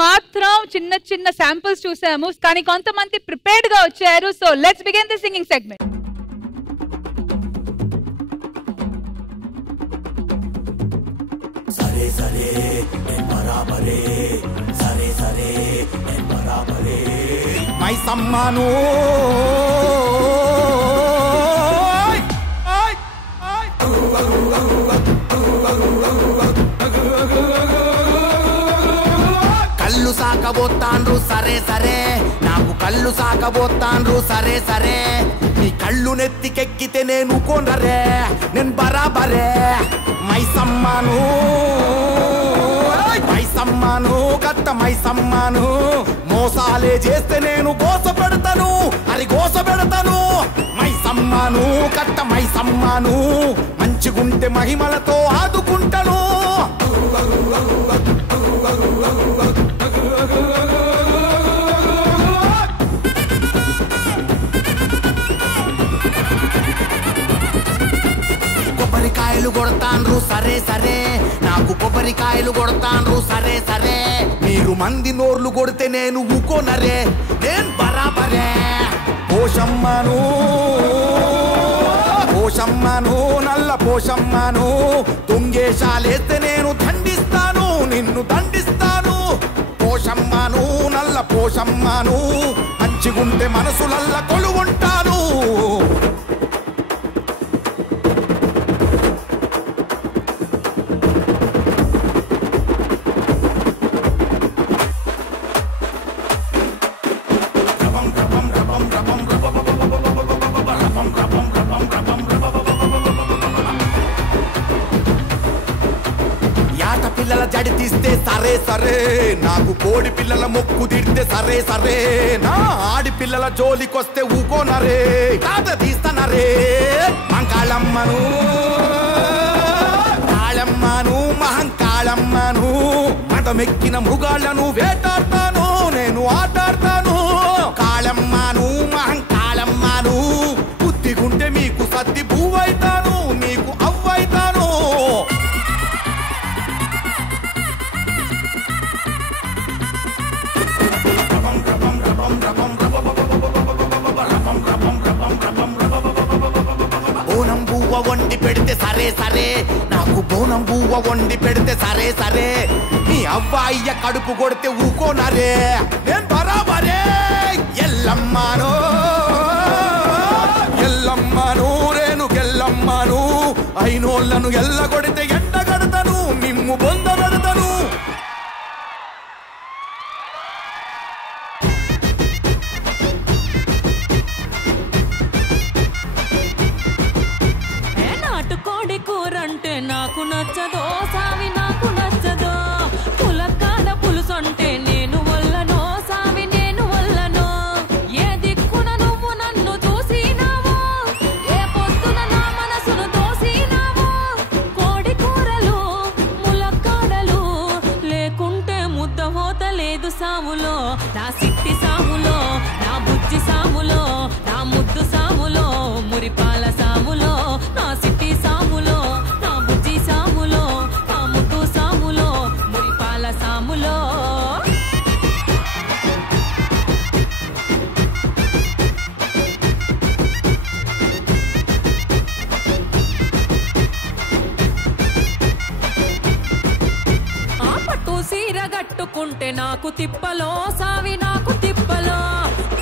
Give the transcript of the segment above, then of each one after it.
మాత్రం చిన్న చిన్న శాంపుల్స్ చూసాము, కానీ కొంతమంది ప్రిపేర్డ్ గా వచ్చారు. So let's begin the singing segment. సరే సరే నేను బరాబరే, సరే సరే నేను బరాబరే, మై సమ్మాను కళ్ళు సాకబోతాండ్రు సరే సరే, నాకు కళ్ళు సాకబోతాండ్రు సరే సరే, నీ కళ్ళు నెత్తికెక్కితే నేను కొనరే, నేను బరాబరే, మై సమ్మాను మై సమ్మాను కట్ట మై సమ్మాను, మోసాలే చేస్తే నేను గోస పెడతాను, అది గోస పెడతాను, మై సమ్మాను కట్ట మై సమ్మాను, మంచిగుంటే మహిమలతో ఆదుకుంటాను. కొబ్బరికాయలు కొడతాండ్రు సరే సరే, నాకు కొబ్బరికాయలు కొడతాండ్రు సరే సరే, మీరు మంది నోర్లు కొడితే నేను ఊకోనరే, నేను బరాబరే, పోషమ్మను పోషమ్మను నల్ల పోషమ్మను, తుంగేశాలేస్తే నేను దండిస్తాను, నిన్ను దండిస్తాను, పోషమ్మను నల్ల పోషమ్మను, మంచిగుంటే మనసులల్ల కొలువుంటాను. పిల్లల జడి తీస్తే సరే సరే, నాకు కోడి పిల్లల మొక్కు తిడితే సరే సరే, నా ఆడి పిల్లల జోలికొస్తే ఊకోనరే, తాత తీస్తానరే, మంకాళమ్మను కాళమ్మను మహంకాళమ్మను, మతమెక్కిన మృగాళ్లను వేటాడతాను, నేను ఆటాడతాను, కాళమ్మను మహంకాళమ్మను, బుద్ధిగుంటే మీకు సద్ది భూవైతాను, మీకు అవ్వైతాను. బోనం బువ్వ వండి పెడితే సరే సరే, నాకు బోనం బువ్వ వండి పెడితే సరే సరే, నీ అవ్వాయ్య కడుపు కొడితే ఊకోనరే, నేను బరాబరే, ఎల్లమ్మను ఎల్లమ్మను రేను గెల్లమ్మను, అయినోళ్ళను ఎల్ల కొడితే ఎండ కడతాను, మిమ్ము బొంద పెడతాను. నాటుకోడి కూరంటే నాకు నచ్చదో, సావి నాకు నచ్చదో, పులక్కాడ పులుసంటే నేను వల్లనో, సావి నేను వల్లనో, ఏ దిక్కున నువ్వు నన్ను చూసినావో, ఏ పొద్దున నా మనసును దోసినావో, కోడి కూరలు ములక్కాడలు లేకుంటే ముద్ద హోత లేదు సాములో, నా సిట్టి సాములో, నా బుజ్జి సాములో, నా ముద్దు సాములో, మురిపాల సాములో, నా సిట్టి సాములో, నా బుజ్జి సాములో, నా ముద్దు సాములో, మురిపాల సాములో. ఆ పట్టు సీర గట్టుకుంటే నాకు తిప్పలో, సావి నాకు తిప్పలో,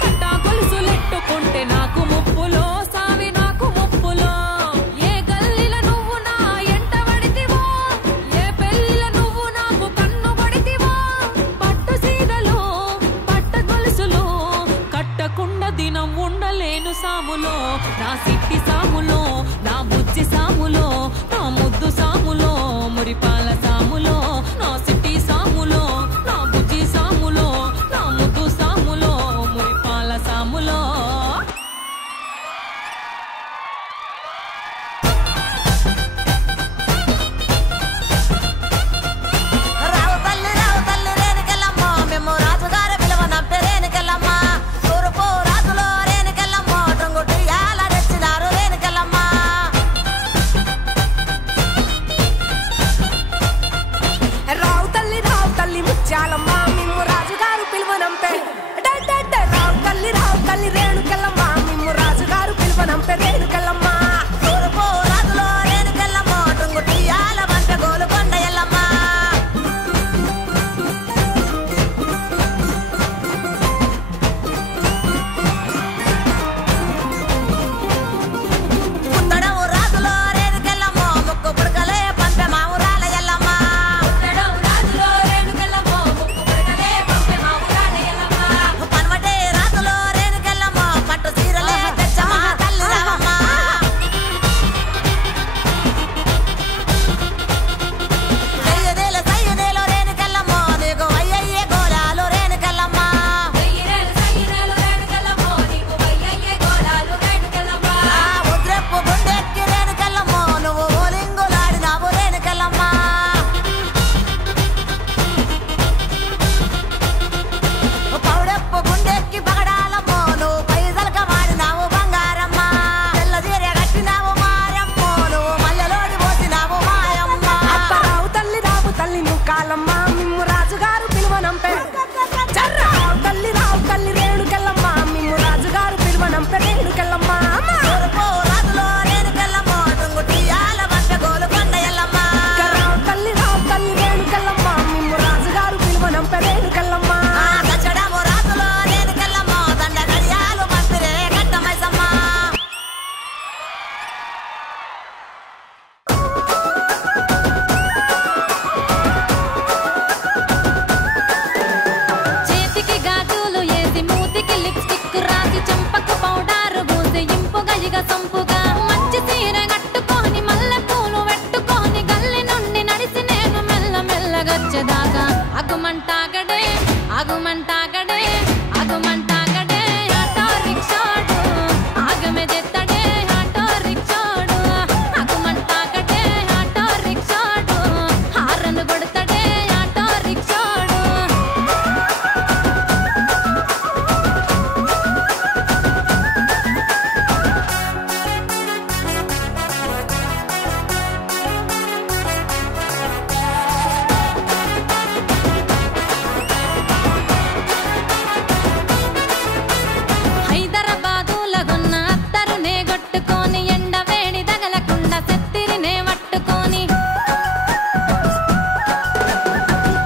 పట్టా గొలుసులెట్టుకుంటే నాకు ముప్పులో, సావి నాకు ముప్పులో, ఏ గల్లిల నువ్వు నా ఎంట పడితివో, ఏ పెళ్ళిల నువ్వు నాకు కన్ను పడితివో, పట్టు సీరలు పట్ట గొలుసులు కట్టకుండా దినం ఉండలేను సాములో, నా సిట్టి సాములో, నా బుజ్జి సాములో, నా ముద్దు సాములో, మురిపాల సాములో, నా సిట్టి సాములో, నా బుజ్జి సాములో, నా ముద్దు సాములో, మురిపాల సాములో. మజ్జిగ సంపుగా మంచి సీర కట్టుకొని మల్లె పూలు పెట్టుకొని గల్లి నుండి నడిసి నేను మెల్ల మెల్లగొచ్చేదాకా అగుమంటాగడే అగుమంటాగడే అగుమంటాగడే ఆటో రిక్షాడు ఆగమే చేస్తాడే ఆటో రిక్షాడు అగుమంటాగడే ఆటో రిక్షాడు హారన్ కొడతాడే ఆటో రిక్షాడు హైదరాబాదులగున్న అత్తరునే కొట్టుకొని ఎండ వేడి తగలకుండా సెత్తిరినే పట్టుకొని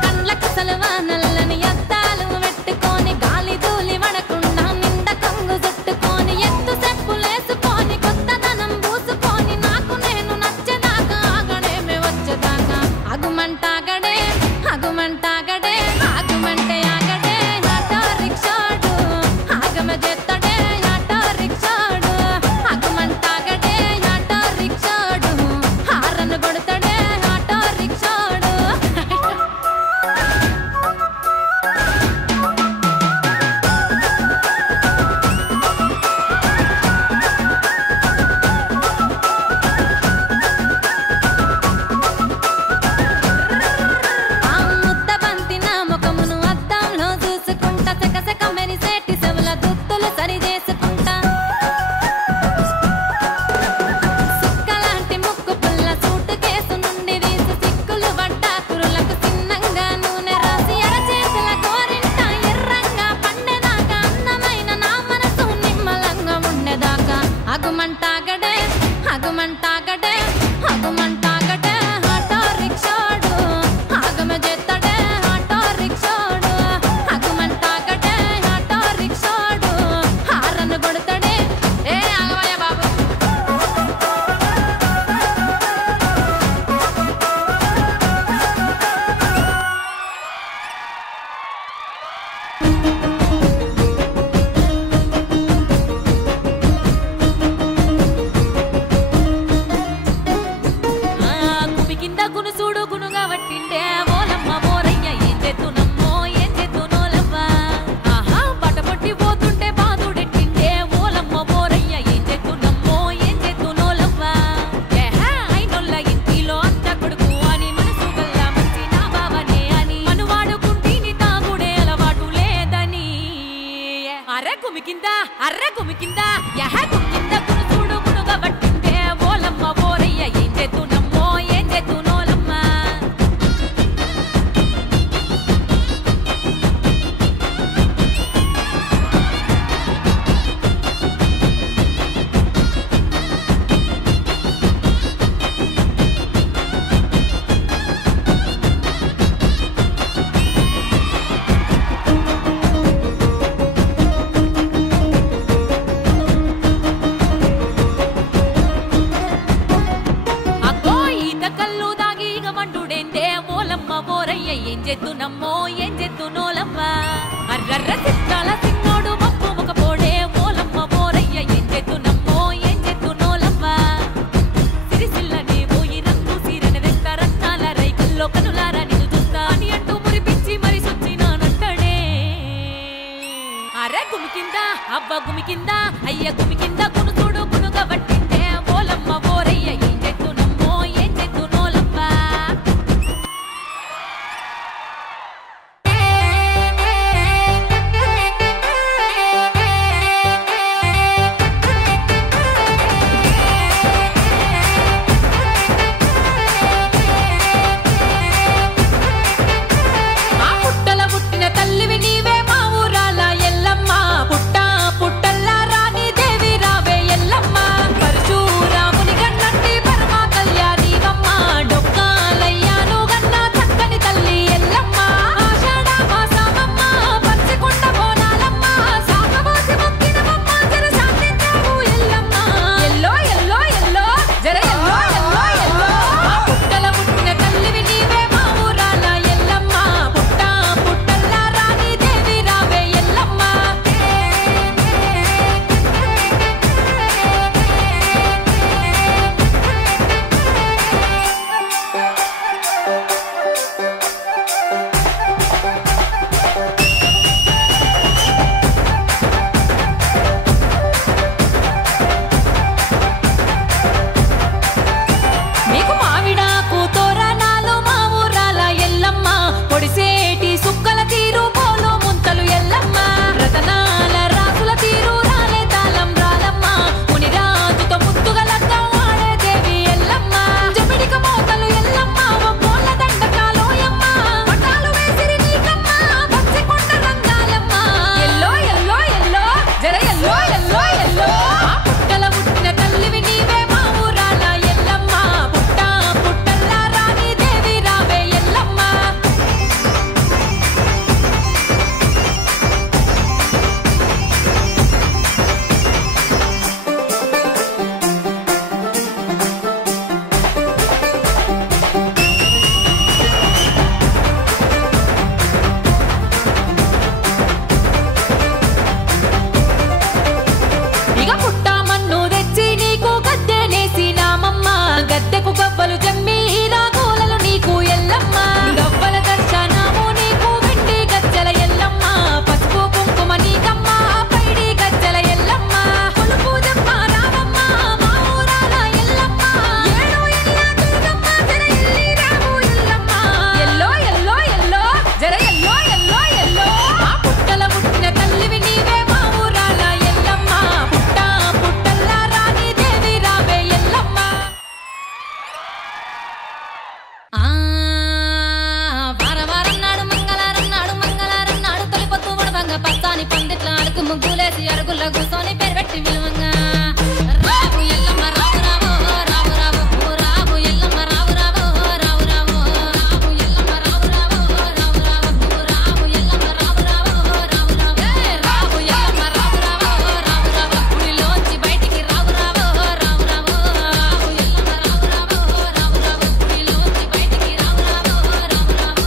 కండ్లకు సలువా నల్లని అద్దాలు పెట్టుకొని గాలి ధూళి పడకుండా నిండ కొంగు చుట్టుకొని ఎత్తు చెప్పులేసుకొని కొత్తదనం పూసుకొని నాకు నేను నచ్చేదాకా ఆగడేమే వచ్చేదాకా అగుమంటాగడే అగుమంటాగడే ఆగుమంటే ఆగడే ఆటో రిక్షాడు ఆగమ చేస్తాడే ఆటో రిక్షాడు అగుమంటాగడే ఆటో రిక్షాడు హారన్ కొడతాడే ఆటో రిక్షాడు ఆ ముద్ద బంతి నా ముఖమును అద్దంలో చూసుకుంటా సెకసెక మెరిసేటి సెవల దుత్తులు సరి చేసుకుంటా సుక్కలాంటి ముక్కు పుల్ల సూటు కేసు నుండి తీసి సిక్కులు పడ్డా కురులకు చిన్నంగా నూనె రాసి అరచేతుల కోరింట ఎర్రంగా పండేదాకా అందమైన నా మనసు నిమ్మలంగా ఉండేదాకా అగుమంటాగడే అగుమంటాగడే అగుమంటాగడే ఆటో రిక్షాడు ఆగమ చేస్తాడే ఆటో రిక్షాడు అగుమంటాగడే ఆటో రిక్షాడు హారన్ కొడతాడే ఏ ఆగవయ్య బాబు కుమి కింద గునుసూడు గునుగా పట్టిండే ఓలమ్మ మోరయ్య ఏం చేతునమ్మో ఏం చేతునోలవ్వ ఆహా బట పొట్టి పోతుంటే బాదుడెట్టిండే ఓలమ్మ మోరయ్య ఏం చేతునమ్మో ఏం చేతునోలవ్వ ఏహా అయినొల్ల ఇంటిలో అంత కొడుకు అని మనసు గల్ల మంచి నా బావనే అని మనువాడుకుంటేని తాగుడే అలవాటు లేదని అర్రె కుమి కింద యహ కుమి కింద గునుసూడు గునుగా పట్టిండే ఓలమ్మ మోరయ్య ఏం చేతునమ్మో ఏం చేతునోలమ్మ అగ్గో ఈత కళ్ళు దాగి ఇక మండుడేందే ఓలమ్మ మోరయ్య ఏం చేతునమ్మో ఏం చేతునోలమ్మ అర్రర్ర చిత్రాల సిన్నోడు మప్పు ఒక పోడే ఓలమ్మ మోరయ్య ఏం చేతునమ్మో ఏం చేతునోలమ్మ సిరిసిల్లనే పోయి రంగు సీరన వెంట రత్నాల రైకల్లో కనులారా నిన్ను చూస్తా అని అంటూ మురిపించి మరి సొచ్చినానంటడే అరే గుమి కింద అవ్వ గుమి కింద అయ్య గుమి కింద గునుసూడు గునుగా పట్టిండే ఓలమ్మ మోరయ్య ఏం చేతునమ్మో ఏం చేతునోలమ్మ ఆ పుట్టల పుట్టిన తల్లివి నీవే మా ఊరాల ఎల్లమ్మ పుట్ట పుట్టల్లా రాణి దేవి రావే ఎల్లమ్మ ఇంట్లో అడుగు ముగ్గులేసి అరుగుల్లో కూర్చొని పేరు పెట్టి విలువంగా రావు ఎల్లమ్మ రావు రావు రావు రావు రావు ఎల్లమ్మ రావు రావు రావు రావు రావు ఎల్లమ్మ రావు రావు రావు రావు రావు ఎల్లమ్మ రావు రావు రావు రావు రావు ఎల్లమ్మ రావు రావు రావు రావు గుడిలోంచి బయటికి రావు రావు రావు రావు రావు ఎల్లమ్మ రావు రావు రావు రావు గుడిలోంచి బయటికి రావు రావు రావు రావు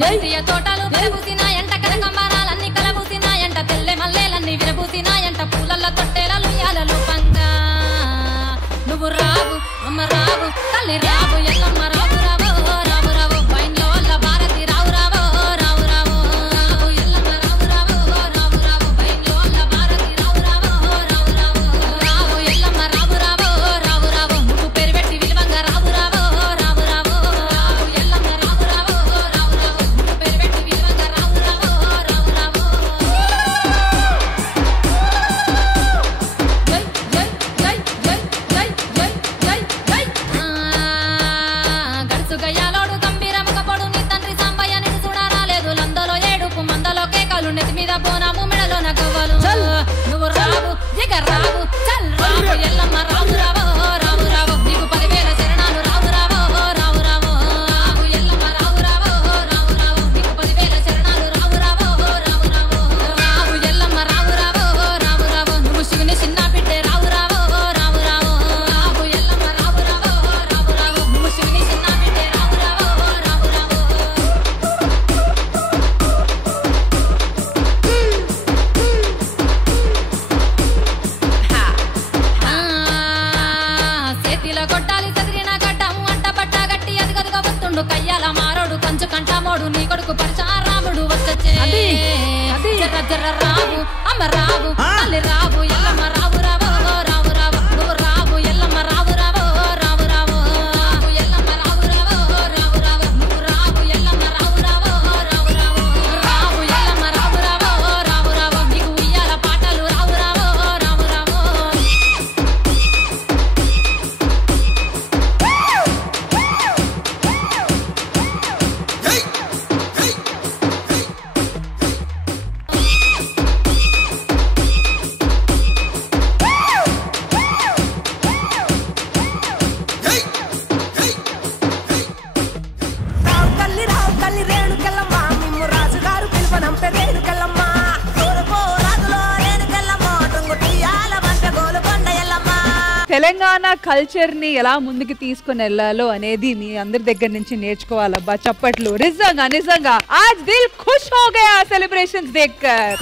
బంతియ తోటలు విరబూసినాయంట కనకంబరాలన్నీ కలబూసినాయంట తెల్లె మల్లెలన్నీ విరబూసినాయంట పూలల్ల తొట్టెలలు యాలలు పంగా నువ్వు రావు అమ్మ రావు తల్లి రావు ఎల్లమ్మ రావు రావు రావు రావు బైన్లో వల్ల భారతి రావు రావు రావు రావు రావు ఎల్లమ్మ రావు రావు రావు రావు బైన్లో వల్ల భారతి రావు రావు రావు రావు రావు ఎల్లమ్మ రావు రావు రావు రావు నువ్వు పేరు పెట్టి విలువంగా రావు రావు రావు రావు రావు ఎల్లమ్మ రావు రావు రావు రావు నువ్వు పేరు పెట్టి విలువంగా రావు రావు రావు రావు జై జై జై జై జై జై జై గడుసు గయ్యాలోడు గంభీరముగ పొడు నీ తండ్రి సాంబయ్య నిన్ను చూడరాలేదు లందలో ఏడుపు మందలో కేకలు నెత్తి మీద బోనాము మెడలో నగవలు నువ్వు రావు ఇక రావు చల్ రావు ఎల్లమ్మ రావు రావు రావు రావు నీకు 10,000 శరణాలు రావు రావు రావు రావు రావు ఎల్లమ్మ రావు రావు రావు రావు నీకు 10,000 శరణాలు రావు రావు రావు రావు రావు ఎల్లమ్మ రావు రావు రావు రావు నువ్వు శివుని చిన్న బిడ్డే రావు రావు రావు రావు రావు ఎల్లమ్మ రావు రావు రావు రావు నువ్వు శివుని చిన్న బిడ్డే రావు రావు రావు రావు చేతిలో కొట్టాలి చదిరిన గడ్డం అంట పట్ట గట్టి అదిగదిగా వస్తుండు కయ్యాల మారోడు కంచు కంటామోడు నీ కొడుకు పరచారాముడు వచ్చే జర్ర జర్ర రావు అమ్మ రావు తల్లి రావు ఎల్లమ్మ రావు రావు రావు రావు నువ్వు రావు ఎల్లమ్మ రావు రావు రావు రావు రావు ఎల్లమ్మ రావు రావు రావు రావు నువ్వు రావు ఎల్లమ్మ రావు రావు రావు రావు రావు ఎల్లమ్మ రావు రావు రావు రావు నీకు ఉయ్యాల పాటలు రావు రావు రావు రావు రావు తల్లి రేణుకెళ్ళమ్మ మిమ్ము రాజుగారు పిలువనంపే రేణుకెళ్ళమ్మ తూర్పు రాజులో రేణుకెళ్ళమ్మ టుంగుటియాల వంట గోలుకొండ ఎల్లమ్మ తెలంగాణ కల్చర్ ని ఎలా ముందుకు తీసుకొని వెళ్ళాలో అనేది మీ అందరి దగ్గర నుంచి నేర్చుకోవాలబ్బా చప్పట్లు నిజంగా నిజంగా ఆజ్ దిల్ ఖుష్ హో గయా సెలబ్రేషన్స్ దేఖ్కర్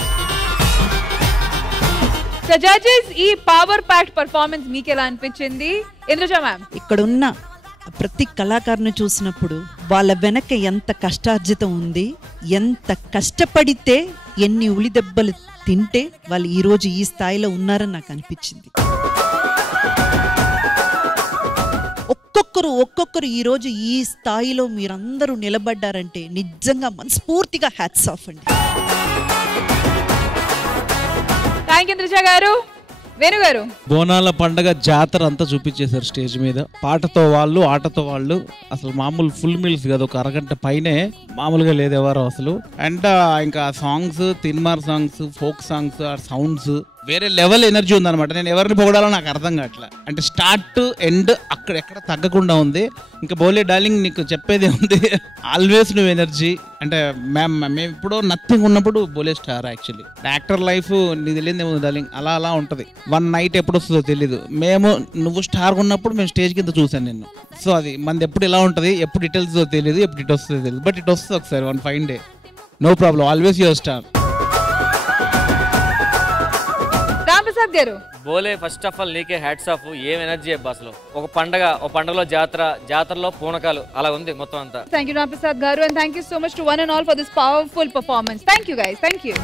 సో జడ్జెస్ ఈ పవర్ ప్యాక్డ్ పర్ఫార్మెన్స్ మీకు ఎలా అనిపించింది ఇంద్రజ మ్యామ్ ఇక్కడున్న ప్రతి కళాకారుని చూసినప్పుడు వాళ్ళ వెనక ఎంత కష్టార్జితం ఉంది, ఎంత కష్టపడితే ఎన్ని ఉలి దెబ్బలు తింటే వాళ్ళు ఈరోజు ఈ స్థాయిలో ఉన్నారని నాకు అనిపించింది. ఒక్కొక్కరు ఈరోజు ఈ స్థాయిలో మీరందరూ నిలబడ్డారంటే నిజంగా మనస్ఫూర్తిగా హ్యాట్స్ ఆఫ్ అండి. థ్యాంక్ యూ ఇంద్రజ గారు. వేణు గారు, బోనాల పండగ జాతర అంతా చూపించేశారు స్టేజ్ మీద. పాటతో వాళ్ళు, ఆటతో వాళ్ళు. అసలు మామూలు ఫుల్ మీల్స్ కదా, ఒక అరగంట పైనే మామూలుగా లేదు ఎవరు అసలు. అండ్ ఇంకా songs, Teenmar songs, folk songs, ఆ సౌండ్స్ వేరే లెవెల్ ఎనర్జీ ఉందన్నమాట. నేను ఎవరిని పొగడాలో నాకు అర్థం కావట్లా. అంటే స్టార్ట్ ఎండ్ అక్కడెక్కడ తగ్గకుండా ఉంది. ఇంకా బోలే డార్లింగ్ నీకు చెప్పేది ఉంది, ఆల్వేస్ నువ్వు ఎనర్జీ. అంటే మేము ఇప్పుడు నథింగ్ ఉన్నప్పుడు బోలే స్టార్. యాక్చువల్లీ యాక్టర్ లైఫ్ నీకు తెలియదు ఏముంది డార్లింగ్, అలా అలా ఉంటుంది. వన్ నైట్ ఎప్పుడు వస్తుందో తెలీదు. నువ్వు స్టార్ ఉన్నప్పుడు మేము స్టేజ్ కింద చూసాను నిన్ను. సో అది మనది ఎప్పుడు ఇలా ఉంటుంది, ఎప్పుడు ఇట్ వెళ్తుందో తెలియదు, ఎప్పుడు ఇటు వస్తుందో తెలియదు. బట్ ఇట్ వస్తుంది ఒకసారి one fine day. No problem, always your star. Ramaprasad garu, బోలే ఫస్ట్ ఆఫ్ ఆల్ నీకే హ్యాట్స్ ఆఫ్. ఏం ఎనర్జీ అబ్బా అసలు. ఒక పండగలో జాతరలో పూనకాలు అలా ఉంది మొత్తం అంతా. థ్యాంక్ యూ రామప్రసాద్ గారు, and thank you so much to one and all for this powerful performance. Thank you guys, thank you.